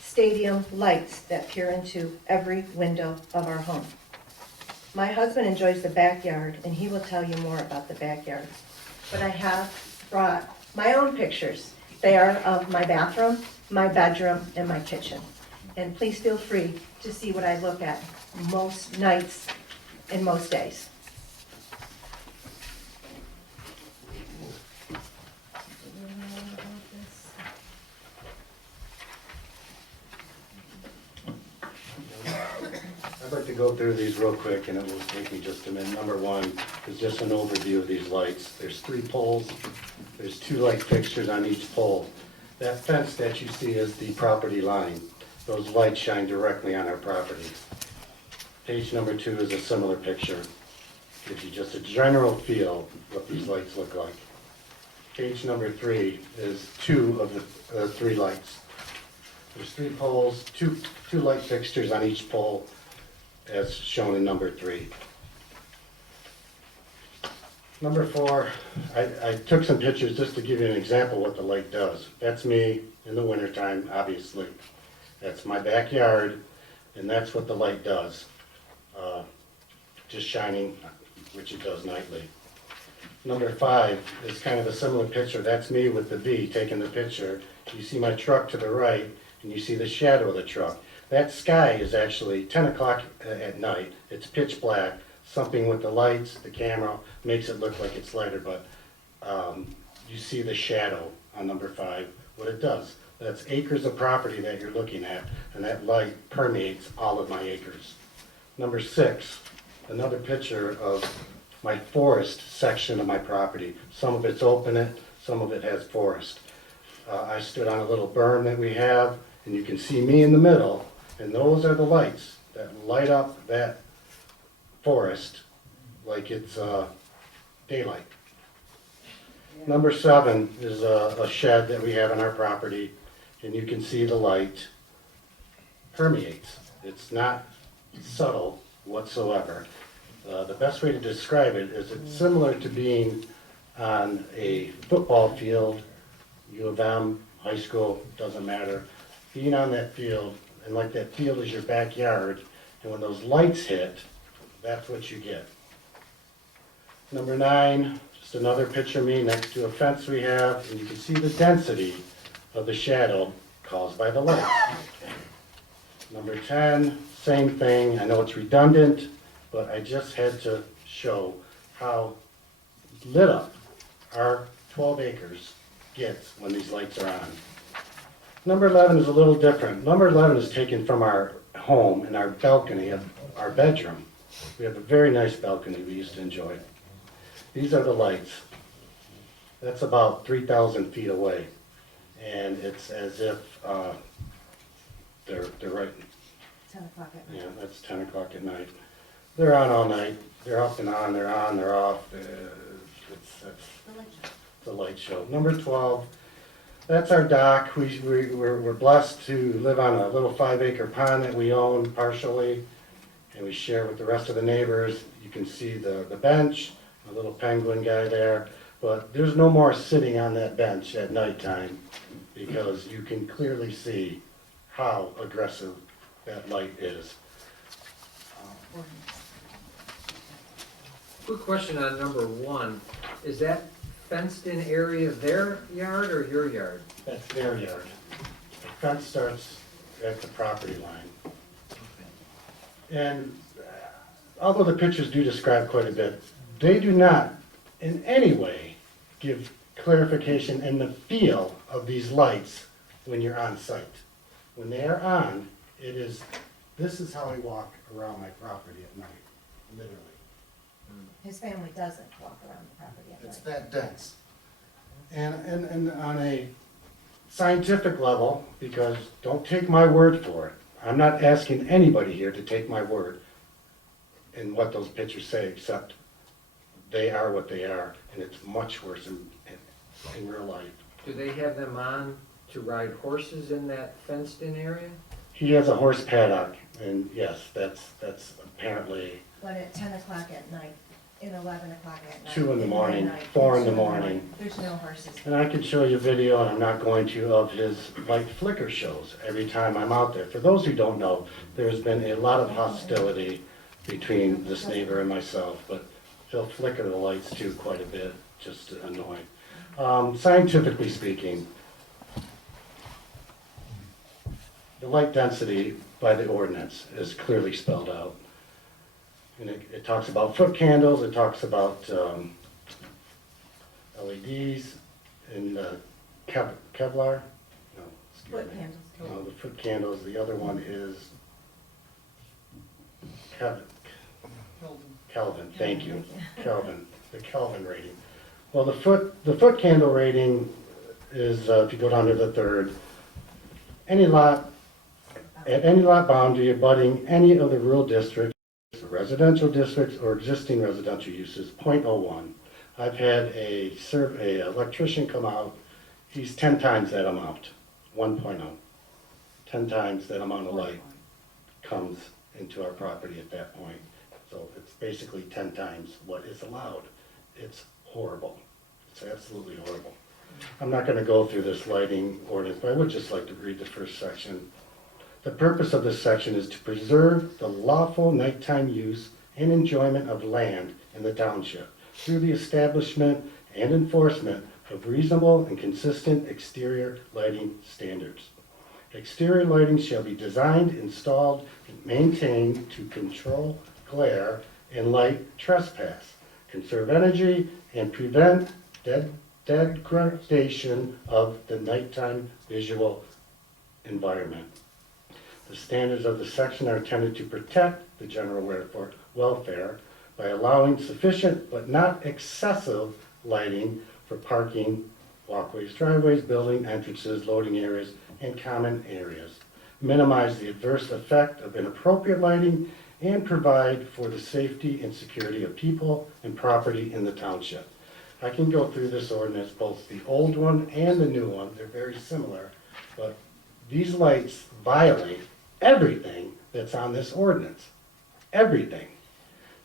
stadium lights that peer into every window of our home. My husband enjoys the backyard, and he will tell you more about the backyard. But I have brought my own pictures. They are of my bathroom, my bedroom, and my kitchen. And please feel free to see what I look at most nights and most days. I'd like to go through these real quick, and it will take me just a minute. Number one is just an overview of these lights. There's 3 poles. There's 2 light fixtures on each pole. That fence that you see is the property line. Those lights shine directly on our property. Page number 2 is a similar picture. Gives you just a general feel of what these lights look like. Page number 3 is 2 of the 3 lights. There's 3 poles, two light fixtures on each pole, as shown in number 3. Number 4, I took some pictures just to give you an example of what the light does. That's me in the wintertime, obviously. That's my backyard, and that's what the light does. Just shining, which it does nightly. Number 5 is kind of a similar picture. That's me with the V taking the picture. You see my truck to the right, and you see the shadow of the truck. That sky is actually 10 o'clock at night. It's pitch black. Something with the lights, the camera, makes it look like it's lighter, but you see the shadow on number 5, what it does. That's acres of property that you're looking at, and that light permeates all of my acres. Number 6, another picture of my forest section of my property. Some of it's open, some of it has forest. I stood on a little berm that we have, and you can see me in the middle, and those are the lights that light up that forest like it's daylight. Number 7 is a shed that we have on our property, and you can see the light permeates. It's not subtle whatsoever. The best way to describe it is it's similar to being on a football field, U of M, high school, doesn't matter. Being on that field, and like that field is your backyard, and when those lights hit, that's what you get. Number 9, just another picture of me next to a fence we have, and you can see the density of the shadow caused by the light. Number 10, same thing. I know it's redundant, but I just had to show how lit up our 12 acres gets when these lights are on. Number 11 is a little different. Number 11 is taken from our home and our balcony of our bedroom. We have a very nice balcony we used to enjoy. These are the lights. That's about 3,000 feet away. And it's as if they're right, 10 o'clock at night. yeah, that's 10 o'clock at night. They're on all night. They're up and on, they're on, they're off. It's The light show. the light show. Number 12, that's our dock. We're blessed to live on a little 5-acre pond that we own partially, and we share with the rest of the neighbors. You can see the bench, a little penguin guy there, but there's no more sitting on that bench at nighttime because you can clearly see how aggressive that light is. Quick question on number 1. Is that fenced-in area their yard or your yard? That's their yard. The fence starts at the property line. And although the pictures do describe quite a bit, they do not in any way give clarification and the feel of these lights when you're on site. When they are on, this is how I walk around my property at night, literally. His family doesn't walk around the property at night. It's that dense. And on a scientific level, because don't take my word for it, I'm not asking anybody here to take my word in what those pictures say, except they are what they are, and it's much worse in real life. Do they have them on to ride horses in that fenced-in area? He has a horse paddock, and yes, that's apparently But at 10 o'clock at night, and 11 o'clock at night. 2 in the morning, midnight, 4 in 2 the morning. There's no horses. And I can show you video, and I'm not going to, of his light flicker shows every time I'm out there. For those who don't know, there's been a lot of hostility between this neighbor and myself, but he'll flicker the lights too quite a bit, just to annoy. Scientifically speaking, the light density by the ordinance is clearly spelled out. And it talks about foot candles, it talks about LEDs and Kevlar. No, excuse Foot me. candles. No, the foot candles, the other one is Kelvin, thank you, Kelvin, the Kelvin rating. Well, the foot candle rating is, if you go down to the third, any lot, at any lot boundary abutting any of the rural districts, residential districts, or existing residential uses, 0.01. I've had a electrician come out, he's 10 times that amount, 1.0. 10 times that amount of light comes into our property at that point. So it's basically 10 times what is allowed. It's horrible. It's absolutely horrible. I'm not going to go through this lighting ordinance, but I would just like to read the first section. The purpose of this section is to preserve the lawful nighttime use and enjoyment of land in the township through the establishment and enforcement of reasonable and consistent exterior lighting standards. Exterior lighting shall be designed, installed, and maintained to control glare and light trespass, conserve energy, and prevent degradation of the nighttime visual environment. The standards of the section are intended to protect the general welfare by allowing sufficient but not excessive lighting for parking, walkways, driveways, building entrances, loading areas, and common areas, minimize the adverse effect of inappropriate lighting, and provide for the safety and security of people and property in the township. I can go through this ordinance, both the old one and the new one. They're very similar, but these lights violate everything that's on this ordinance. Everything.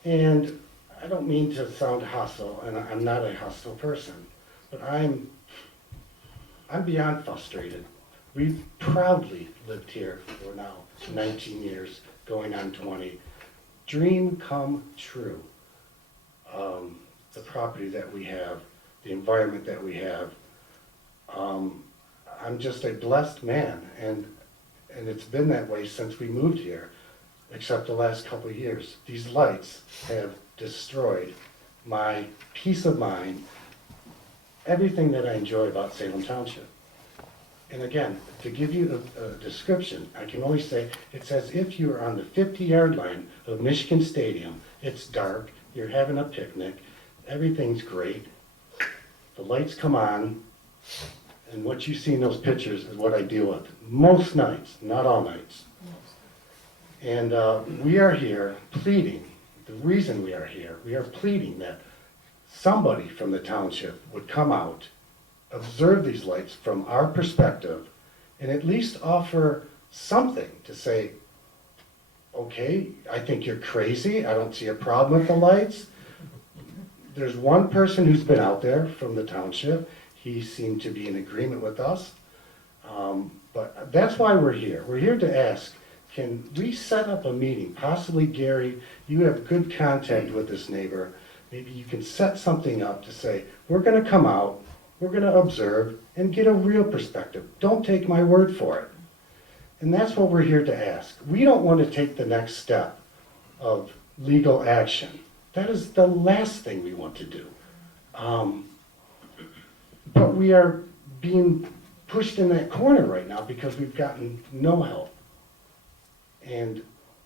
And I don't mean to sound hostile, and I'm not a hostile person, but I'm beyond frustrated. We've proudly lived here for now 19 years, going on 20. Dream come true. The property that we have, the environment that we have. I'm just a blessed man, and it's been that way since we moved here, except the last couple of years. These lights have destroyed my peace of mind, everything that I enjoy about Salem Township. And again, to give you a description, I can only say, it's as if you're on the 50-yard line of Michigan Stadium. It's dark, you're having a picnic, everything's great. The lights come on, and what you see in those pictures is what I deal with most nights, not all nights. And we are here pleading, the reason we are here, we are pleading that somebody from the township would come out, observe these lights from our perspective, and at least offer something to say, okay, I think you're crazy, I don't see a problem with the lights. There's one person who's been out there from the township, he seemed to be in agreement with us. But that's why we're here. We're here to ask, can we set up a meeting? Possibly, Gary, you have good contact with this neighbor. Maybe you can set something up to say, we're gonna come out, we're gonna observe, and get a real perspective. Don't take my word for it. And that's what we're here to ask. We don't want to take the next step of legal action. That is the last thing we want to do. But we are being pushed in that corner right now because we've gotten no help. And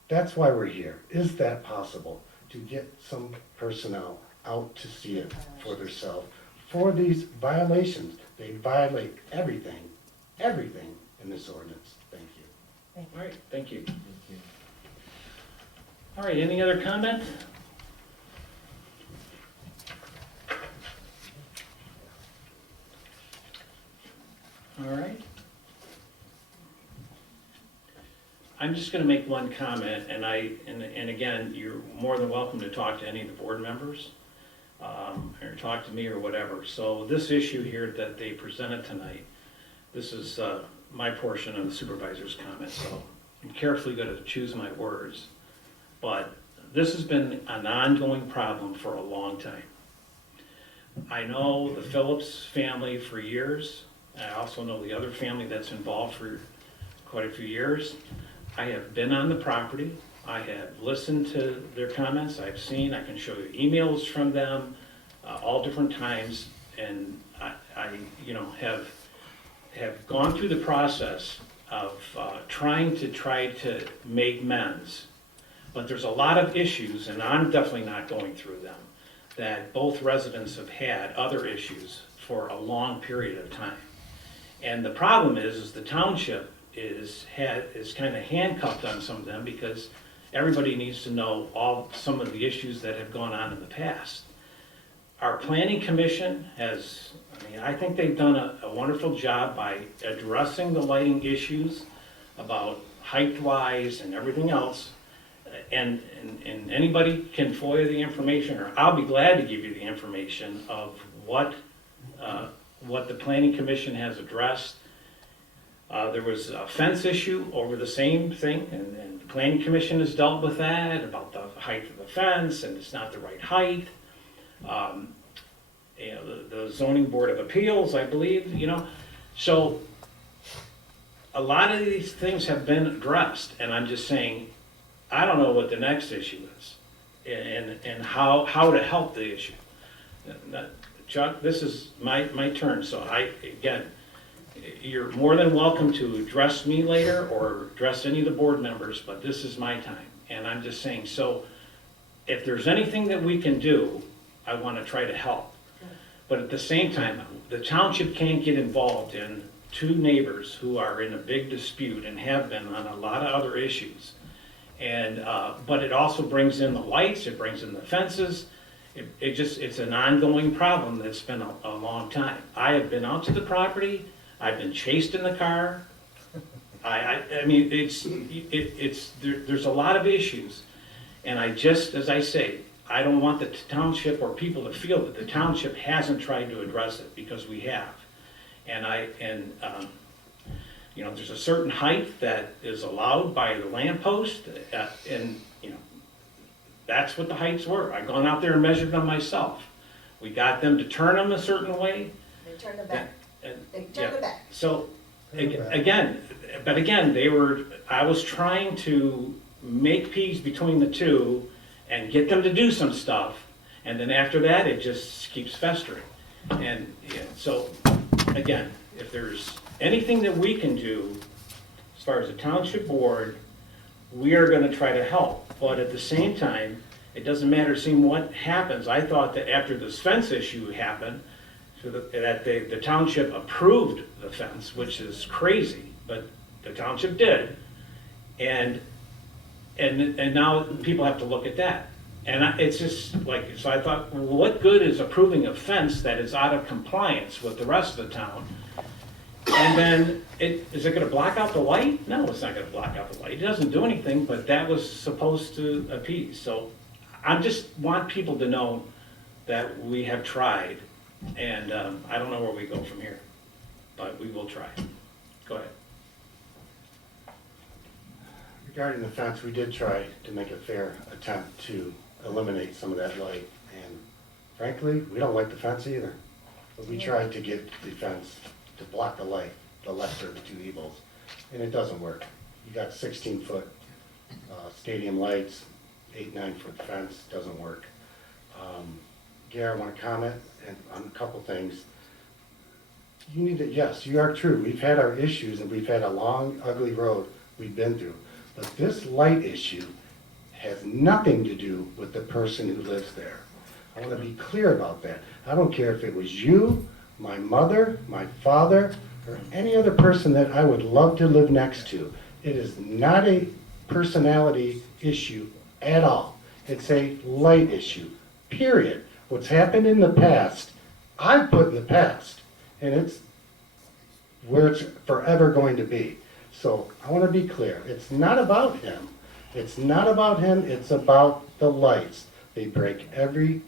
that's why we're here. Is that possible? To get some personnel out to see it for themselves. For these violations, they violate everything in this ordinance. Thank you. All right, thank you. All right, any other comment? All right. I'm just gonna make one comment, and again, you're more than welcome to talk to any of the board members, or talk to me or whatever. So this issue here that they presented tonight, this is my portion of the supervisor's comment, so I'm carefully gonna choose my words. But this has been an ongoing problem for a long time. I know the Phillips family for years. I also know the other family that's involved for quite a few years. I have been on the property. I have listened to their comments. I've seen, I can show you emails from them, all different times. And I have gone through the process of trying to make amends. But there's a lot of issues, and I'm definitely not going through them, that both residents have had other issues for a long period of time. And the problem is the township is kind of handcuffed on some of them because everybody needs to know some of the issues that have gone on in the past. Our planning commission I think they've done a wonderful job by addressing the lighting issues about height-wise and everything else. And anybody can FOIA the information, or I'll be glad to give you the information of what the planning commission has addressed. There was a fence issue over the same thing, and the planning commission has dealt with that, about the height of the fence, and it's not the right height. The zoning board of appeals, I believe, so a lot of these things have been addressed, and I'm just saying, I don't know what the next issue is, and how to help the issue. Chuck, this is my turn, so again, you're more than welcome to address me later or address any of the board members, but this is my time. And I'm just saying, so if there's anything that we can do, I want to try to help. But at the same time, the township can't get involved in two neighbors who are in a big dispute and have been on a lot of other issues. And but it also brings in the lights, it brings in the fences. It's an ongoing problem that's been a long time. I have been out to the property. I've been chased in the car. I mean, there's a lot of issues. And as I say, I don't want the township or people to feel that the township hasn't tried to address it, because we have. There's a certain height that is allowed by the lamppost, and that's what the heights were. I've gone out there and measured them myself. We got them to turn them a certain way. They turned them back. They turned them back. So, again, I was trying to make peace between the two and get them to do some stuff, and then after that, it just keeps festering. And so, again, if there's anything that we can do, as far as the township board, we are gonna try to help. But at the same time, it doesn't matter seeing what happens. I thought that after this fence issue happened, that the township approved the fence, which is crazy, but the township did. And now people have to look at that. And it's just like, so I thought, well, what good is approving a fence that is out of compliance with the rest of the town? And then, is it gonna block out the light? No, it's not gonna block out the light. It doesn't do anything, but that was supposed to appease. So I just want people to know that we have tried, and I don't know where we go from here, but we will try. Go ahead. Regarding the fence, we did try to make a fair attempt to eliminate some of that light. And frankly, we don't like the fence either. But we tried to get the fence to block the light, the lesser of the two evils, and it doesn't work. You got 16-foot stadium lights, 8-9-foot fence, doesn't work. Gary, I want to comment on a couple things. You need to, yes, you are true. We've had our issues and we've had a long, ugly road we've been through. But this light issue has nothing to do with the person who lives there. I want to be clear about that. I don't care if it was you, my mother, my father, or any other person that I would love to live next to. It is not a personality issue at all. It's a light issue, period. What's happened in the past, I've put in the past, and it's where it's forever going to be. So I want to be clear. It's not about him. It's not about him. It's about the lights. They break every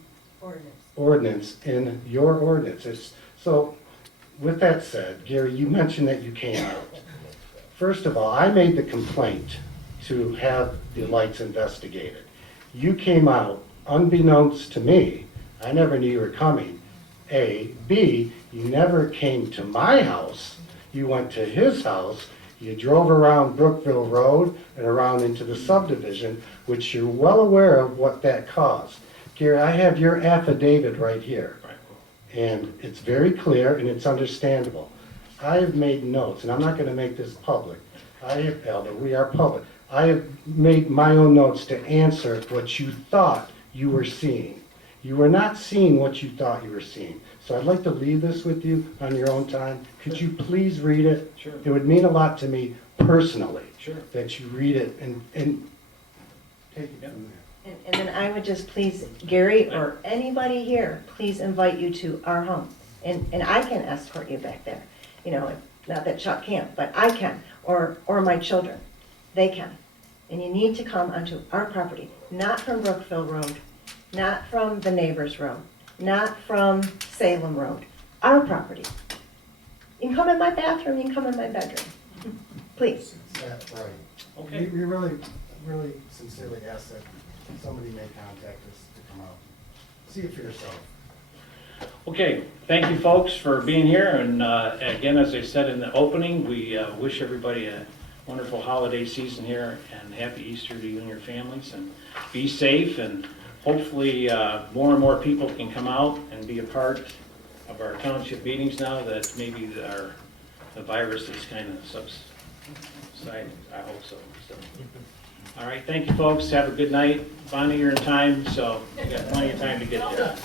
ordinance in your ordinance. So with that said, Gary, you mentioned that you came out. First of all, I made the complaint to have the lights investigated. You came out unbeknownst to me. I never knew you were coming. A. B, you never came to my house. You went to his house. You drove around Brookville Road and around into the subdivision, which you're well aware of what that caused. Gary, I have your affidavit right here. And it's very clear and it's understandable. I have made notes, and I'm not going to make this public. Elder, we are public. I have made my own notes to answer what you thought you were seeing. You were not seeing what you thought you were seeing. So I'd like to leave this with you on your own time. Could you please read it? Sure. It would mean a lot to me personally. Sure. That you read it and take it from there. And then I would just please, Gary, or anybody here, please invite you to our home. And I can escort you back there. You know, not that Chuck can't, but I can, or my children. They can. And you need to come onto our property, not from Brookville Road, not from the neighbor's road, not from Salem Road, our property. You can come in my bathroom, you can come in my bedroom. Please. That's right. Okay. We really sincerely ask that somebody may contact us to come out. See it for yourself. Okay, thank you folks for being here, and again, as I said in the opening, we wish everybody a wonderful holiday season here, and happy Easter to you and your families, and be safe, and hopefully more and more people can come out and be a part of our township meetings now that maybe the virus is kind of subsiding. I hope so. All right, thank you folks, have a good night. Bonnie, you're in time, so you got plenty of time to get there.